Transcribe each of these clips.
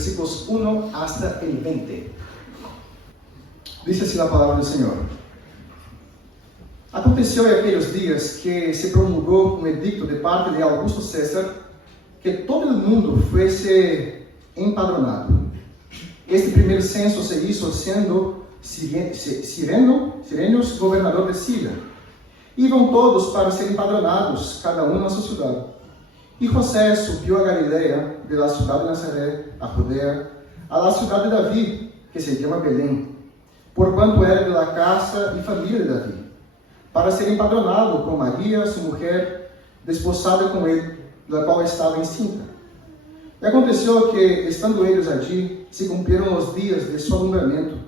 versículos 1 hasta el 20. Dice así la palabra del Señor. Aconteceu em aqueles dias que se promulgou um edicto de parte de Augusto César que todo o mundo fosse empadronado. Este primeiro censo se hizo sendo Cirenos governador de Síria. Iam todos para ser empadronados, cada um na sua cidade. E José subiu a Galileia, de la cidade de Nazaré, a Judea, a la cidade de Davi, que se chama Belém, porquanto era de la casa e família de Davi, para ser empadronado com Maria, sua mulher, desposada com ele, da qual estava encinta. E aconteceu que, estando eles allí, se cumpriram os dias de seu alumbramento,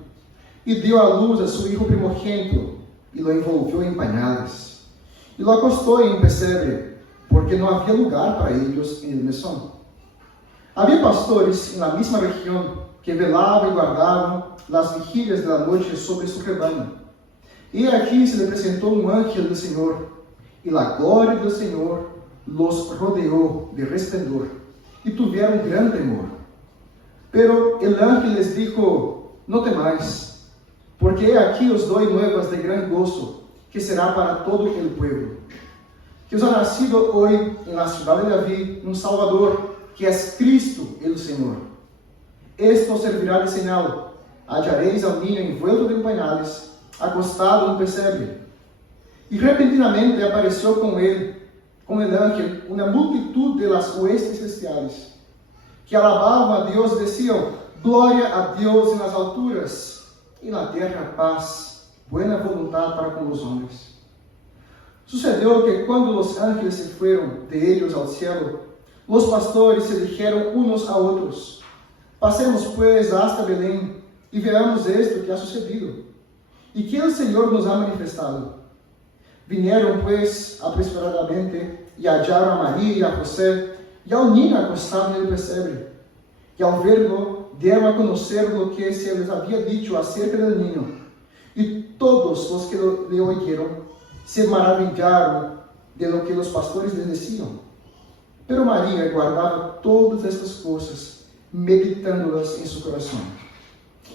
e deu à luz a seu filho primogênito, e lo envolveu em pañales, e lo acostou em um pesebre, porque não havia lugar para eles em mesón. Havia pastores na mesma região que velavam e guardavam as vigílias da noite sobre seu rebanho. E aqui se lhe apresentou um ángel do Senhor, e a glória do Senhor los rodeou de resplendor, e tiveram gran temor. Pero el ángel les dijo: não temais, porque aqui os dou nuevas de gran gozo, que será para todo el pueblo, que os ha nacido hoy en la ciudad de David un Salvador, que es Cristo el Senhor. Esto servirá de señal: hallaréis ao niño envuelto de pañales, acostado en un pesebre. E repentinamente apareceu com ele, com el ángel, uma multitud de las huestes celestiales, que alabavam a Deus e diziam: glória a Deus nas alturas, e na terra paz, buena voluntad para com os homens. Sucedeu que quando os ángeles se foram de ellos ao cielo, os pastores se dijeron unos a outros: passemos pues hasta Belém e veamos esto que ha sucedido, e que o Senhor nos ha manifestado. Vinieron pues apresuradamente e hallaron a Maria e a José e ao niño acostado en el pesebre. E ao verlo, deram a conhecer lo que se les havia dicho acerca del niño. E todos os que le oyeron se maravillaron de lo que os pastores les decían. Pero Maria guardava todas estas coisas, meditando-las em seu coração.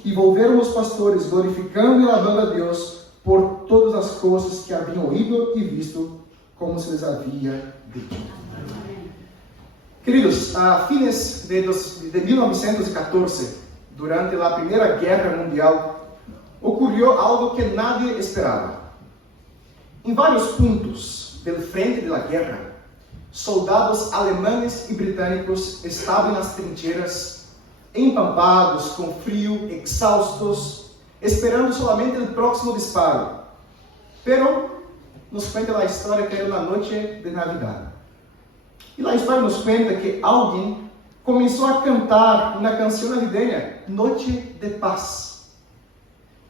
E volveram os pastores, glorificando e alabando a Deus por todas as coisas que haviam ouído e visto, como se les havia dito. Queridos, a fines de 1914, durante a Primeira Guerra Mundial, ocorreu algo que nadie esperava. Em vários pontos do frente da guerra, soldados alemães e britânicos estavam nas trincheiras, empampados, com frio, exaustos, esperando solamente o próximo disparo. Pero nos conta a história que era na noite de Navidad. E a história nos conta que alguém começou a cantar uma canção navideña, Noche de Paz.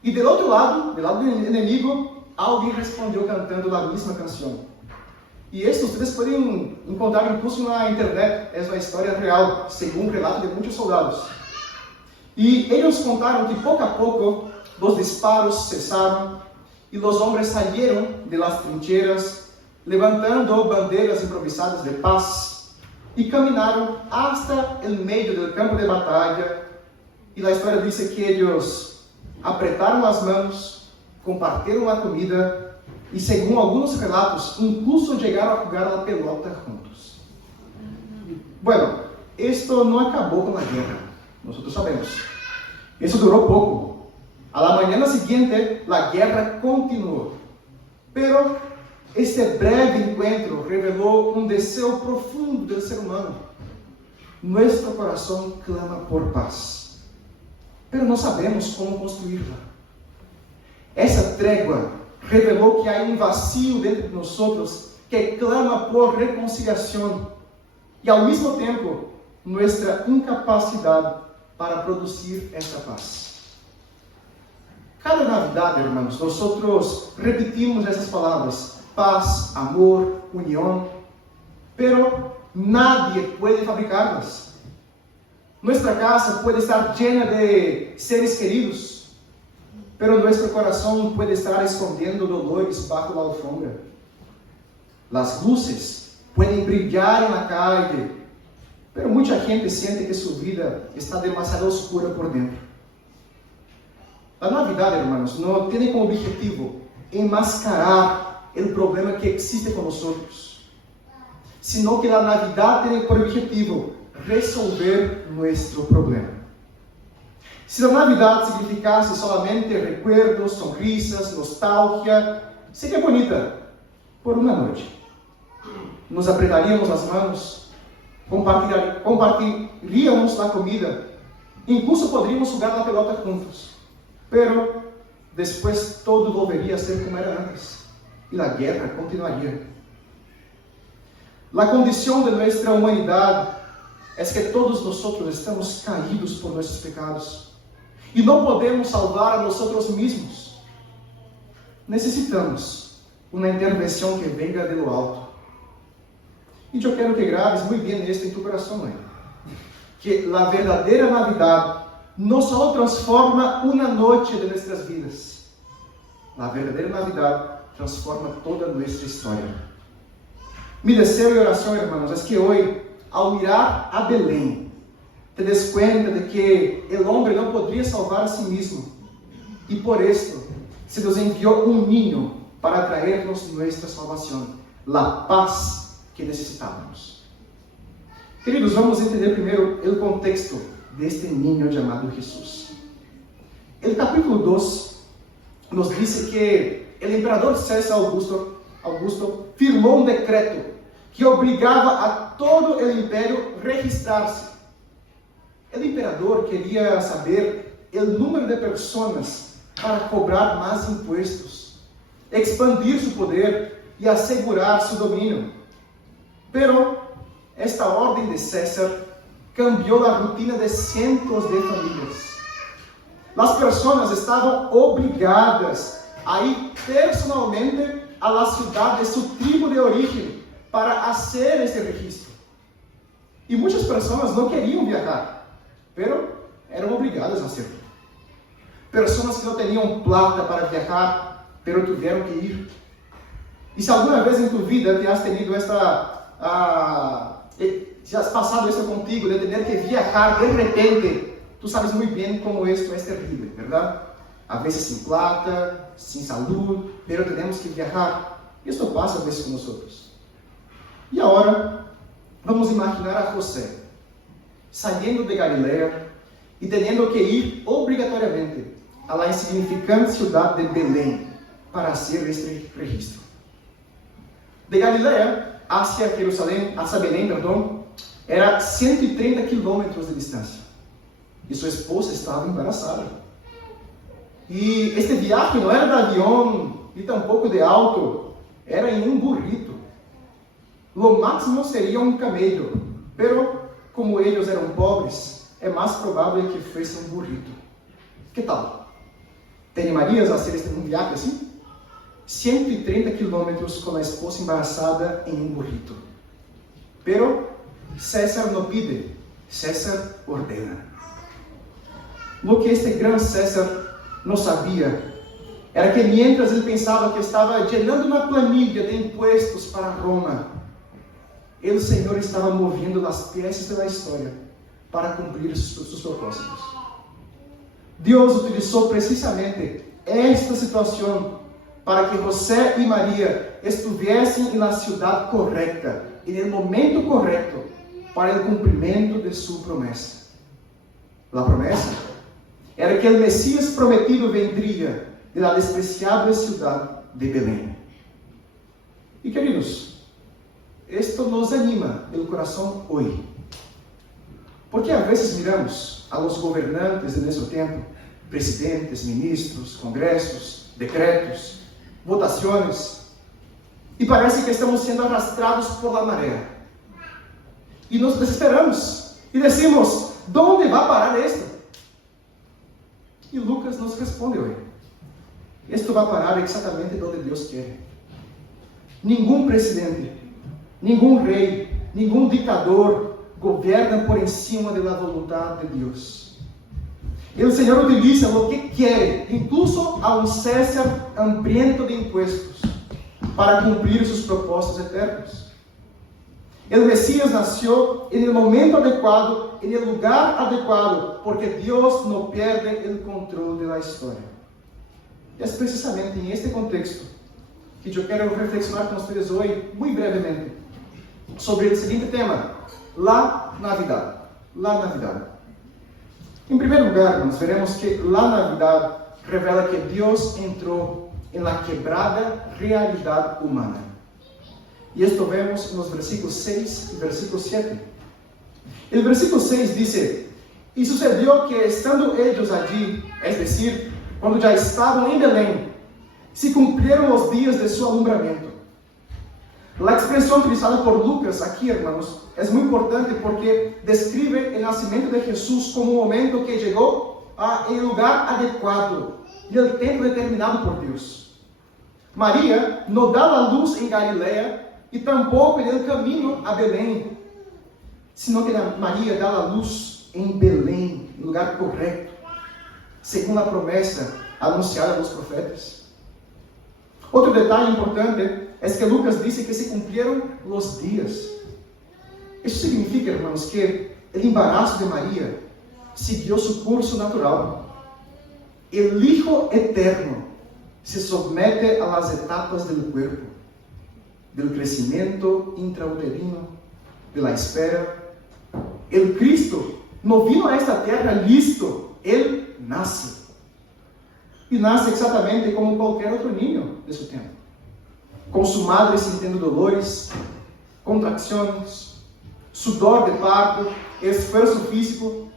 E do outro lado do inimigo, alguém respondeu cantando a mesma canção. E isso vocês podem encontrar incluso na internet, é uma história real, segundo o relato de muitos soldados. E eles contaram que pouco a pouco os disparos cessaram e os homens saíram de las trincheiras, levantando bandeiras improvisadas de paz, e caminaram hasta el meio do campo de batalha. E a história diz que eles apretaram as mãos, compartiram a comida e, segundo alguns relatos, incluso chegaram a jogar a pelota juntos. Bueno, isto não acabou com a guerra, nós sabemos. Isso durou pouco. A la mañana seguinte, a guerra continuou. Pero este breve encontro revelou um desejo profundo do ser humano. Nuestro coração clama por paz, pero não sabemos como construí-la. Essa trégua revelou que há um vazio dentro de nós que clama por reconciliação e, ao mesmo tempo, nossa incapacidade para produzir esta paz. Cada Navidad, hermanos, nós repetimos essas palavras: paz, amor, união, pero nadie pode fabricá-las. Nossa casa pode estar llena de seres queridos, pero nosso coração pode estar escondendo dolores bajo a alfombra. As luzes podem brilhar na calle, Pero muita gente sente que sua vida está demasiado oscura por dentro. A Navidad, hermanos, não tem como objetivo enmascarar o problema que existe com nós, sino que a Navidad tem por objetivo resolver nosso problema. Se a Navidad significasse solamente recuerdos, sonrisas, nostalgia, seria bonita por uma noite. Nos apertaríamos as mãos, compartilharíamos a comida, incluso poderíamos jogar a pelota juntos. Pero depois todo volveria a ser como era antes, e a guerra continuaria. A condição de nossa humanidade é que todos nós estamos caídos por nossos pecados e não podemos salvar a nós mesmos. Necessitamos uma intervenção que venga do alto. E eu quero que graves muito bem esto em tu coração, mãe. Que a verdadeira Navidad não só transforma uma noite de nossas vidas. A verdadeira Navidad transforma toda a nossa história. Mi deseo e oração, hermanos, é que hoje, ao mirar a Belém, te des cuenta de que o homem não poderia salvar a si mesmo. E por isso, se nos enviou um niño para traernos nossa salvação, a paz que necessitávamos. Queridos, vamos entender primeiro o contexto deste niño chamado Jesus. O capítulo 2 nos diz que o imperador César Augusto firmou um decreto que obrigava a todo o império a registrar-se. O imperador queria saber o número de pessoas para cobrar mais impostos, expandir seu poder e assegurar seu domínio. Pero esta ordem de César cambiou a rotina de cientos de famílias. As pessoas estavam obrigadas a ir personalmente à cidade de sua tribo de origem para fazer esse registro. E muitas pessoas não queriam viajar, pero eram obrigadas a hacerlo. Pessoas que não tinham plata para viajar, pero tiveram que ir. E se alguma vez em tu vida te has tenido se has passado isso contigo, de ter que viajar de repente, tu sabes muito bem como isso é terrível, verdade? A vezes sem plata, sem saúde, pero temos que viajar. Isso passa às vezes com nós. E agora, vamos imaginar a José saindo de Galileia e tendo que ir obrigatoriamente à insignificante cidade de Belém para fazer este registro. De Galileia hacia Belém, era 130 quilômetros de distância. E sua esposa estava embaraçada. E este viagem não era de avião, e tampouco de auto, era em um burrito. Lo máximo seria um camello, pero como eles eram pobres, é mais provável que fosse um burrito. Que tal? Te animarias a fazer um viagem assim? 130 quilômetros com a esposa embaraçada em um burrito. Pero César não pide, César ordena. Lo que este gran César não sabia era que, mientras ele pensava que estava llenando uma planilha de impostos para Roma, o Senhor estava movendo as peças da história para cumprir seus propósitos. Deus utilizou precisamente esta situação para que José e Maria estivessem na cidade correta e no momento correto para o cumprimento de sua promessa. A promessa era que o Messias prometido vendria da despreciável cidade de Belém. E queridos, isto nos anima no coração hoje. Porque às vezes miramos a los governantes de nosso tempo, presidentes, ministros, congressos, decretos, votações, e parece que estamos sendo arrastrados por la maré. E nos desesperamos e decimos: ¿dónde vai parar isto? E Lucas nos responde hoje: isto vai parar exatamente onde Deus quer. Nenhum presidente, nenhum rei, nenhum ditador governa por cima da vontade de Deus. E o Senhor utiliza o que quer, incluso a um César hambriento de impostos, para cumprir seus propósitos eternos. El Mesías nació en el momento adecuado, en el lugar adecuado, porque Dios no pierde el control de la historia. Es precisamente en este contexto que yo quiero reflexionar con ustedes hoy, muy brevemente, sobre el siguiente tema, la Navidad. La Navidad. En primer lugar, hermanos, veremos que la Navidad revela que Dios entró en la quebrada realidad humana. Y esto vemos en los versículos 6 y versículo 7. El versículo 6 dice: y sucedió que estando ellos allí, es decir, cuando ya estaban en Belén, se cumplieron los días de su alumbramiento. La expresión utilizada por Lucas aquí, hermanos, es muy importante porque describe el nacimiento de Jesús como un momento que llegó en el lugar adecuado y el tiempo determinado por Dios. María no da la luz en Galilea y tampoco en el camino a Belén, sino que María da la luz en Belén, el lugar correcto, según la promesa anunciada a los profetas. Otro detalle importante es que Lucas dice que se cumplieron los días. Eso significa, hermanos, que el embarazo de María siguió su curso natural. El Hijo Eterno se somete a las etapas del cuerpo, del crecimiento intrauterino, de la espera. El Cristo no vino a esta tierra listo, Él nace. Y nace exactamente como cualquier otro niño de su tiempo, con su madre sintiendo dolores, contracciones, sudor de parto, esfuerzo físico.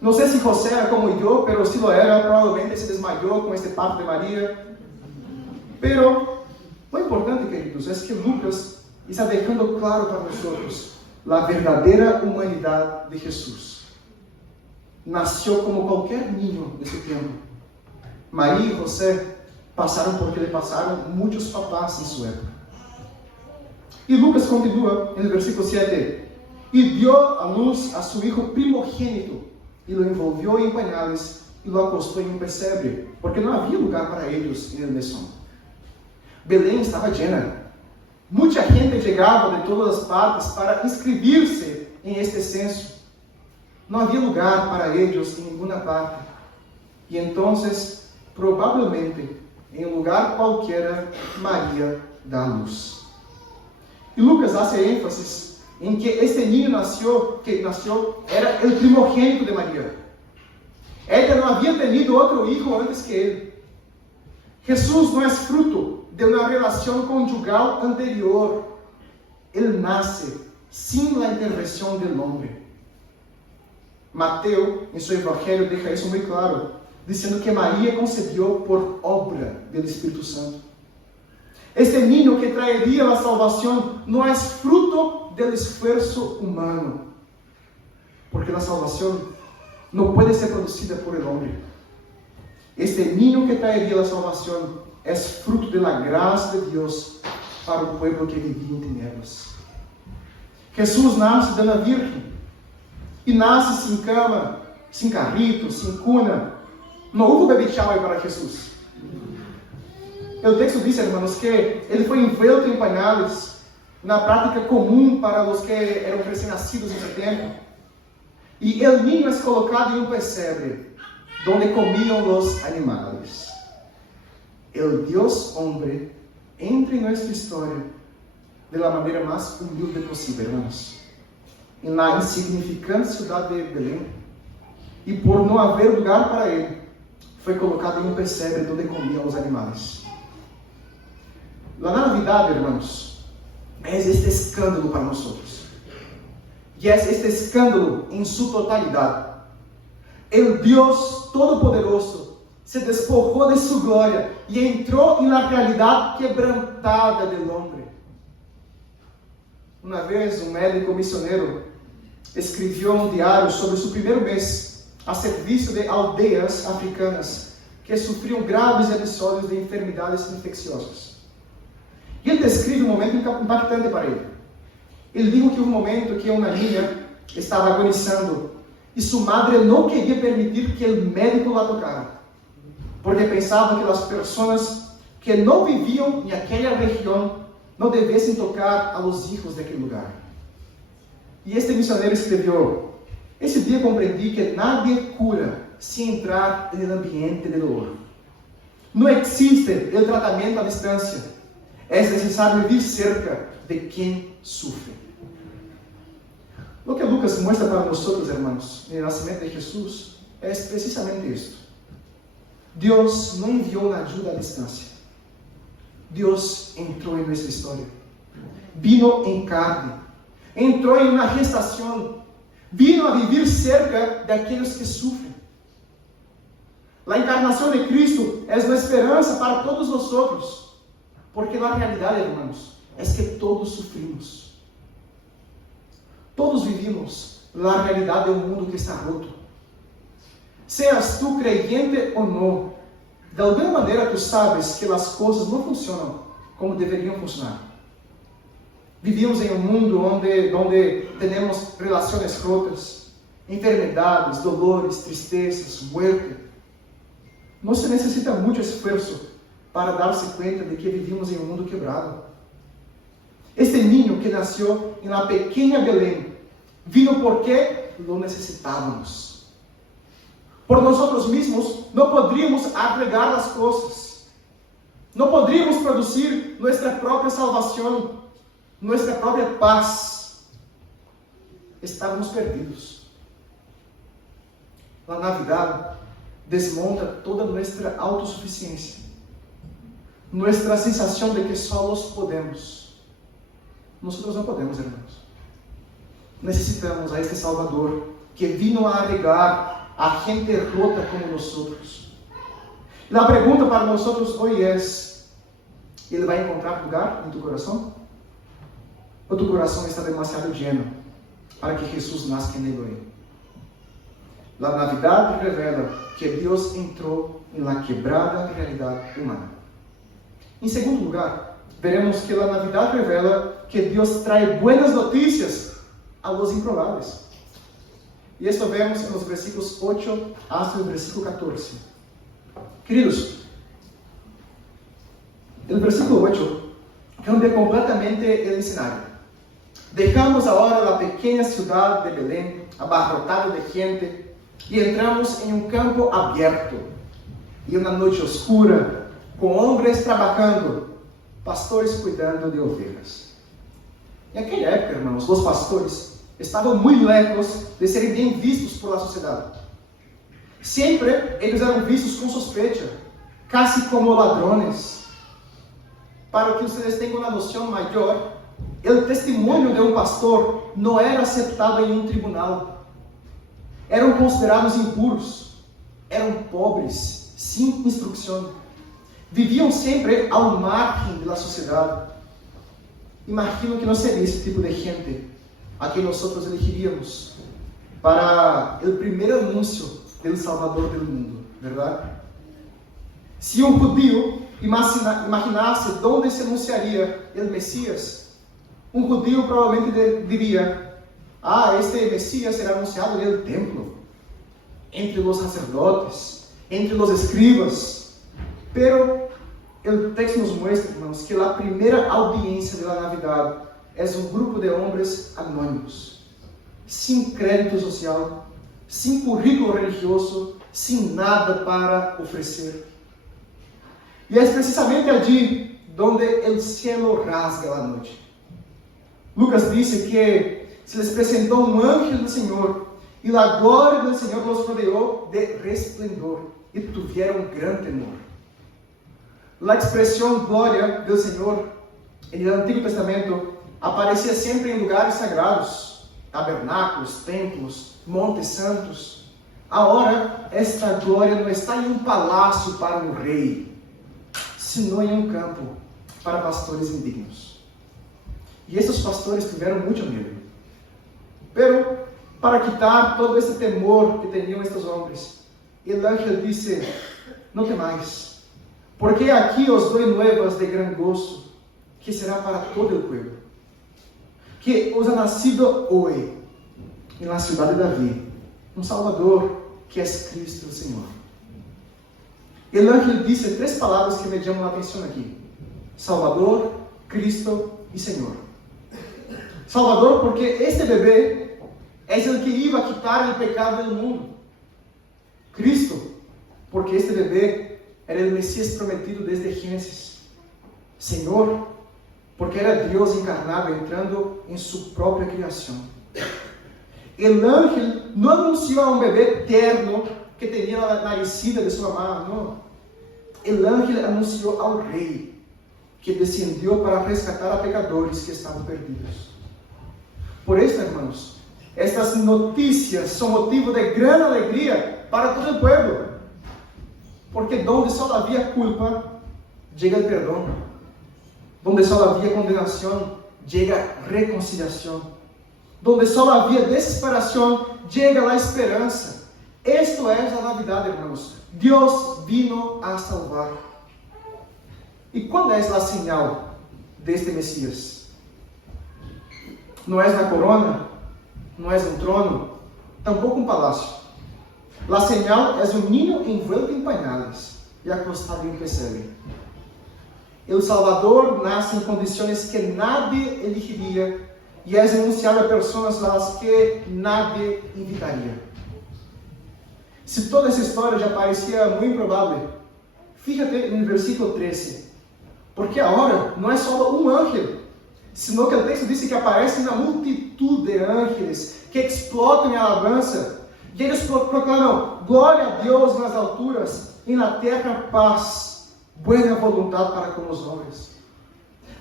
No sé si José era como yo, pero si lo era, probablemente se desmayó con este parto de María. Pero lo importante, queridos, es que Lucas está dejando claro para nosotros la verdadera humanidad de Jesús. Nació como cualquier niño de su tiempo. María y José pasaron por lo que le pasaron muchos papás en su época. Y Lucas continúa en el versículo 7. Y dio a luz a su hijo primogénito, y lo envolvió en pañales, y lo acostó en un pesebre, porque no había lugar para ellos en el mesón. Belén estaba llena. Mucha gente llegaba de todas las partes para inscribirse en este censo. No había lugar para ellos en ninguna parte. Y entonces, probablemente, en un lugar cualquiera, María da luz. Y Lucas hace énfasis en que este niño que nació, era el primogénito de María. Ella no había tenido otro hijo antes que él. Jesús no es fruto de una relación conyugal anterior. Él nace sin la intervención del hombre. Mateo, en su evangelio, deja eso muy claro, diciendo que María concebió por obra del Espíritu Santo. Este niño que traería la salvación no es fruto del esfuerzo humano, porque la salvación no puede ser producida por el hombre. Este niño que traería la salvación es fruto de la gracia de Dios para el pueblo que vivía en tinieblas. Jesús nace de la Virgen y nace sin cama, sin carrito, sin cuna. No hubo baby shower para Jesús. El texto dice, hermanos, que ele foi envuelto em pañales, una práctica común para los que eran recién nacidos en ese tiempo. Y el niño es colocado en un pesebre, donde comían los animales. El Dios hombre entra en nuestra historia de la manera más humilde posible, hermanos. En la insignificante ciudad de Belén. Y por no haber lugar para él, foi colocado em um pesebre donde comían os animais. La Navidad, hermanos, es este escándalo para nosotros. Y es este escándalo en su totalidad. El Dios Todopoderoso se despojó de su gloria y entró en la realidad quebrantada del hombre. Una vez un médico misionero escribió un diario sobre su primer mes a servicio de aldeias africanas que sufrían graves episodios de enfermedades infecciosas. E ele descreve um momento impactante para ele. Ele dijo que um momento que uma niña estava agonizando e sua madre não queria permitir que o médico la tocara, porque pensava que as pessoas que não viviam em aquela região não devessem tocar a los hijos daquele lugar. E este missionário escreveu: esse dia compreendi que nadie cura sem entrar no ambiente de dor. Não existe o tratamento à distância. É necessário vivir cerca de quem sofre. O que Lucas mostra para nós, irmãos, no nascimento de Jesus, é precisamente isto. Deus não enviou uma ajuda à distância. Deus entrou em nossa história. Vino em carne. Entrou em uma gestação. Vino a viver cerca daqueles que sofrem. A encarnação de Cristo é uma esperança para todos nós outros. Porque na realidade, irmãos, é que todos sofrimos. Todos vivimos a realidade de um mundo que está roto. Seas tu creyente ou não, de alguma maneira tu sabes que as coisas não funcionam como deveriam funcionar. Vivimos em um mundo onde temos relações rotas, enfermidades, dolores, tristezas, muerte. Não se necessita muito esforço para dar-se conta de que vivimos em um mundo quebrado. Este niño que nasceu em uma pequena Belém, vino porque lo necessitávamos. Por nós mesmos, não poderíamos agregar as coisas. Não poderíamos produzir nossa própria salvação, nossa própria paz. Estávamos perdidos. A Navidad desmonta toda nossa autossuficiência, nossa sensação de que solos podemos. Nós não podemos, irmãos. Necessitamos a este Salvador que vino a regar a gente rota como nós outros. E a pergunta para nós outros hoje é: ele vai encontrar lugar em tu coração? Ou tu coração está demasiado lleno para que Jesus nasça nele hoje? A Navidad revela que Deus entrou na quebrada realidade humana. Em segundo lugar, veremos que a Navidad revela que Deus traz buenas notícias a los improváveis. E isso vemos nos versículos 8 hasta o versículo 14. Queridos, o versículo 8 cambia completamente o ensinário. Dejamos agora a pequena cidade de Belém, abarrotada de gente, e entramos em um campo aberto, e uma noite oscura, com homens trabalhando, pastores cuidando de ovelhas. Naquela época, irmãos, os pastores estavam muito lejos de serem bem vistos por a sociedade. Sempre eles eram vistos com suspeita, quase como ladrões. Para que vocês tenham uma noção maior, o testemunho de um pastor não era aceitado em um tribunal. Eram considerados impuros, eram pobres, sem instrução. Viviam sempre ao margem da sociedade. Imagino que não seria esse tipo de gente a quem nós elegiríamos para o primeiro anúncio do Salvador do mundo, verdade? Se um judío imaginasse onde se anunciaria o Messias, um judío provavelmente diria: este Messias será anunciado no templo, entre os sacerdotes, entre os escribas. Pero o texto nos mostra, irmãos, que a primeira audiência da Navidad é um grupo de homens anônimos, sem crédito social, sem currículo religioso, sem nada para oferecer. E é precisamente allí donde o cielo rasga a noite. Lucas disse que se les apresentou um anjo do Senhor, e a glória do Senhor los rodeou de resplendor, e tiveram gran temor. A expressão glória do Senhor, no Antigo Testamento, aparecia sempre em lugares sagrados, tabernáculos, templos, montes santos. Agora, esta glória não está em um palácio para um rei, senão em um campo para pastores indignos. E esses pastores tiveram muito medo. Pero, para quitar todo esse temor que tinham estes homens, o ángel disse: não temais, porque aqui os dou nuevas de gran gozo, que será para todo o povo, que os ha nascido hoje, na cidade de Davi, um Salvador, que é Cristo o Senhor. O ángel disse 3 palavras que me chamam a atenção aqui: Salvador, Cristo e Senhor. Salvador, porque este bebé es el que iba a quitar el pecado del mundo. Cristo, porque este bebé era el Mesías prometido desde Génesis. Señor, porque era Dios encarnado entrando en su propia creación. El ángel no anunció a un bebé tierno que tenía la naricida de su mamá, no. El ángel anunció al rey que descendió para rescatar a pecadores que estaban perdidos. Por eso, hermanos, estas noticias son motivo de gran alegría para todo el pueblo. Porque donde solo había culpa, llega el perdón. Donde solo había condenación, llega reconciliación. Donde solo había desesperación, llega la esperanza. Esto es la Navidad, hermanos. Dios vino a salvar. ¿Y cuál es la señal de este Mesías? No es la corona, no es un trono, tampoco un palacio. La señal es un niño envuelto en pañales y acostado en un pesebre. El Salvador nace en condiciones que nadie elegiría y es anunciado a personas a las que nadie invitaría. Si toda essa história já parecia muito improvável, fíjate no versículo 13. Porque agora não é só um ángel, sino que o texto diz que aparece uma multitud de ángeles que explotam em alabança. E eles proclamam: glória a Deus nas alturas e na terra paz, buena voluntad para com os homens.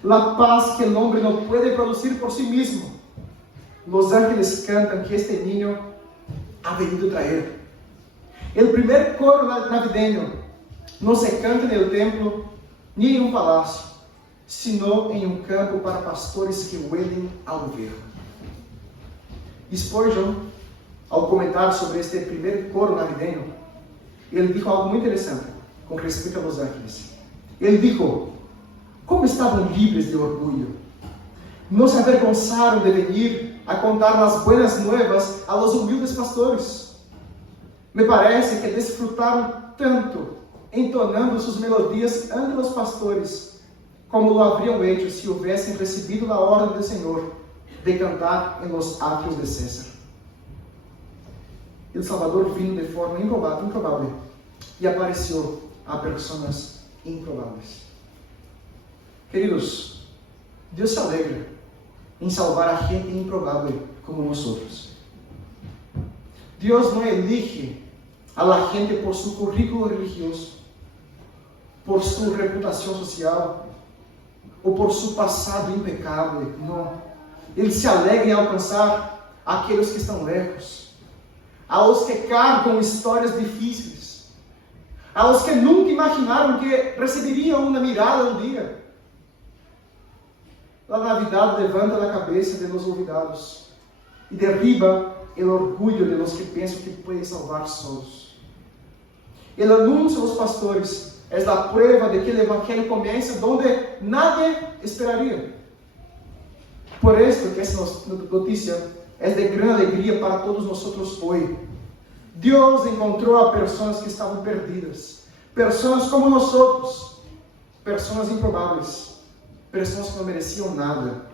La paz que el hombre no puede producir por sí mismo. Los ángeles cantan que este niño ha venido a traer. El primer coro navideño no se canta en el templo ni en un palacio, sino en un campo para pastores que huelen a oveja. Spurgeon, ao comentar sobre este primer coro navideño, ele dijo algo muito interessante com respeito a los ángeles. Ele dijo: como estavam livres de orgulho, não se avergonzaram de venir a contar las buenas nuevas a los humildes pastores. Me parece que desfrutaram tanto entonando suas melodias ante os pastores, como lo habrían hecho si hubiesen recibido la orden del Señor de cantar en los atrios de César. El Salvador vino de forma improbable e apareceu a personas improbables. Queridos, Deus se alegra em salvar a gente improvável como nós. Deus não elige a la gente por su currículo religioso, por su reputação social, ou por su passado impecável. Não. Ele se alegra em alcançar aqueles que estão lejos, aos que carregam histórias difíceis, aos que nunca imaginaram que receberiam uma mirada um dia. A Navidad levanta a cabeça de los olvidados e derriba o orgulho de los que pensam que podem salvar solos. El anúncio aos pastores é a prueba de que o evangelho começa onde nadie esperaria. Por isso que essa notícia é de grande alegria para todos nós hoje. Deus encontrou a pessoas que estavam perdidas, pessoas como nós, pessoas improváveis, pessoas que não mereciam nada.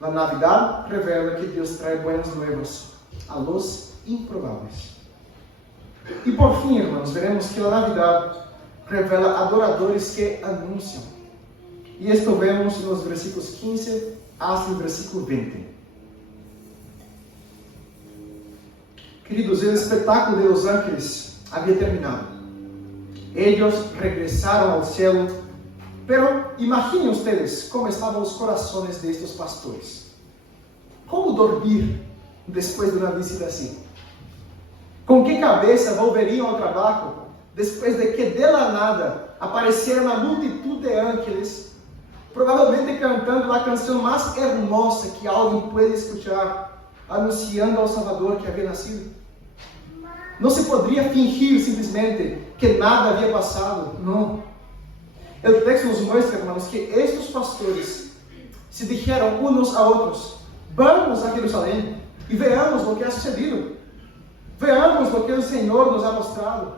A Navidad revela que Deus traz buenas nuevas a los improváveis. E por fim, irmãos, veremos que a Navidad revela adoradores que anunciam. E isto vemos nos versículos 15 hasta o versículo 20. Queridos, o espetáculo de los ángeles havia terminado. Eles regresaram ao cielo, pero imaginem ustedes como estavam os corações destes pastores. Como dormir depois de uma visita assim? Com que cabeça volveriam ao trabalho depois de que de la nada apareceram uma multitud de ángeles, provavelmente cantando a canção mais hermosa que alguém pode escuchar, anunciando ao Salvador que havia nascido? Não se poderia fingir simplesmente que nada havia passado. Não. O texto nos mostra, irmãos, que estes pastores se dijeron uns a outros: vamos a Jerusalém e veamos o que ha sucedido. Veamos o que o Senhor nos ha mostrado.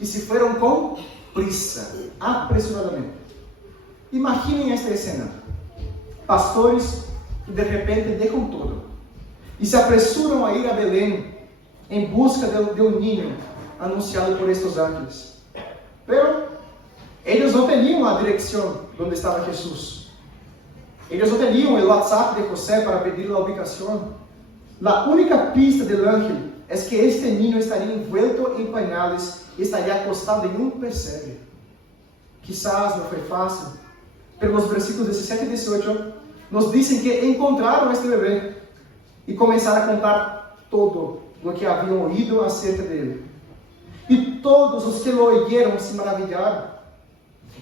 E se foram com prisa, apressuradamente. Imaginem esta cena: pastores que de repente dejan todo y se apresuran a ir a Belén en busca de un niño anunciado por estos ángeles. Pero ellos no tenían la dirección donde estaba Jesús. Ellos no tenían el WhatsApp de José para pedir la ubicación. La única pista del ángel es que este niño estaría envuelto en pañales y estaría acostado en un pesebre. Quizás no fue fácil, pero los versículos 17 y 18 nos dicen que encontraron a este bebé y comenzaron a contar todo lo que habían oído acerca de él. Y todos los que lo oyeron se maravillaron.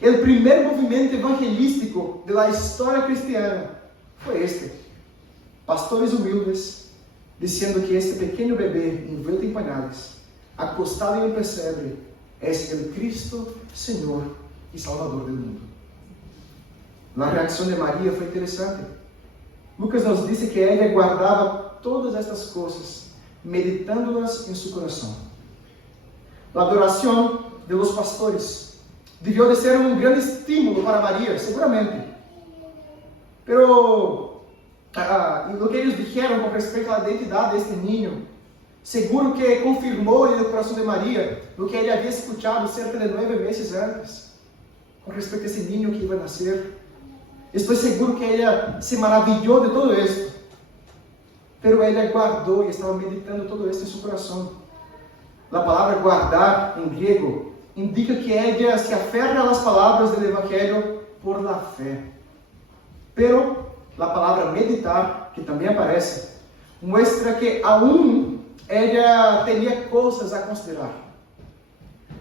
El primer movimiento evangelístico de la historia cristiana fue este: pastores humildes diciendo que este pequeño bebé envuelto en pañales, acostado en un pesebre, es el Cristo, Señor y Salvador del mundo. La reacción de María fue interesante. Lucas nos dice que ella guardaba todas estas cosas, meditándolas en su corazón. La adoración de los pastores debió de ser un gran estímulo para María, seguramente. Pero lo que ellos dijeron con respecto a la identidad de este niño, seguro que confirmó en el corazón de María lo que ella había escuchado cerca de 9 meses antes, con respecto a ese niño que iba a nacer. Estoy seguro que ella se maravilló de todo esto, pero ella guardó y estaba meditando todo esto en su corazón. La palabra guardar en griego indica que ella se aferra a las palabras del Evangelio por la fe. Pero la palabra meditar, que también aparece, muestra que aún ella tenía cosas a considerar.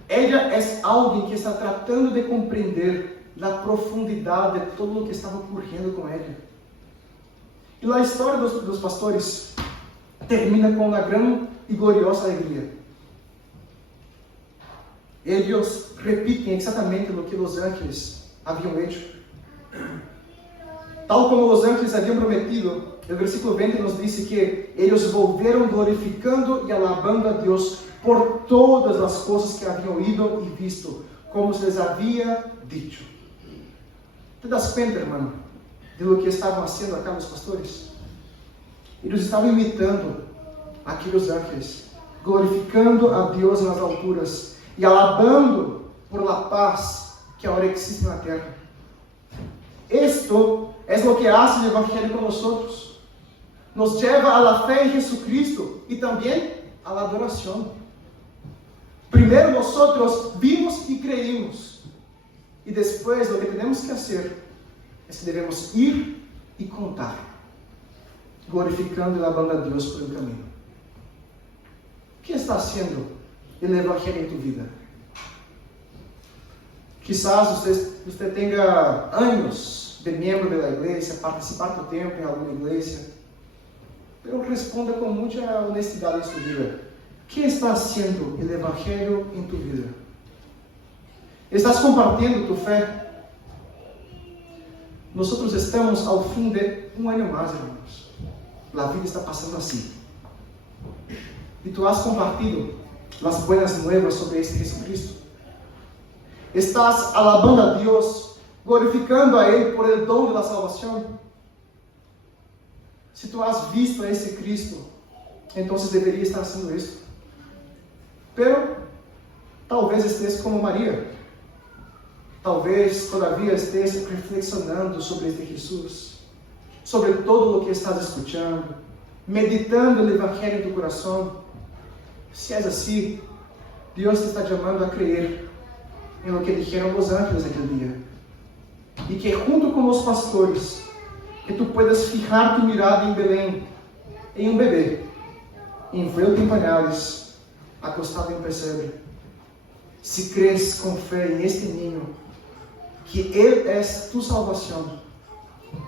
Ella es alguien que está tratando de comprender la profundidad de todo lo que estaba ocurriendo con ella. Y la historia de los pastores termina con una gran y gloriosa alegría. Ellos repiten exactamente lo que los ángeles habían hecho. Tal como los ángeles habían prometido, el versículo 20 nos dice que ellos volvieron glorificando y alabando a Dios por todas las cosas que habían oído y visto, como se les había dicho. ¿Te das cuenta, hermano, de lo que estaban haciendo acá los pastores? Ellos estaban imitando a aquellos ángeles, glorificando a Dios en las alturas y alabando por la paz que ahora existe en la tierra. Esto es lo que hace el Evangelio con nosotros. Nos lleva a la fe en Jesucristo y también a la adoración. Primero nosotros vimos y creímos. Y después lo que tenemos que hacer es que debemos ir y contar, glorificando y alabando a Dios por el camino. ¿Qué está haciendo el Evangelio en tu vida? Quizás usted tenga años de miembro de la iglesia, participar todo tiempo en alguna iglesia, pero responda con mucha honestidad en su vida. ¿Qué está haciendo el Evangelio en tu vida? ¿Estás compartiendo tu fe? Nosotros estamos al fin de un año más, hermanos. La vida está pasando así. Y tú has compartido las buenas nuevas sobre este Jesucristo. Estás alabando a Dios, glorificando a Él por el don de la salvación. Si tú has visto a ese Cristo, entonces debería estar haciendo esto. Pero talvez estés como María. Talvez todavía estés reflexionando sobre este Jesús, sobre todo lo que estás escuchando, meditando el Evangelio en tu corazón. Si es así, Dios te está llamando a creer en lo que dijeron los ángeles aquel día. Y que junto con los pastores, que tú puedas fijar tu mirada en Belén, en un bebé, envuelto en pañales, acostado en pesebre. Si crees con fe en este niño, que Él es tu salvación,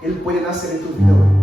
Él puede nacer en tu vida hoy.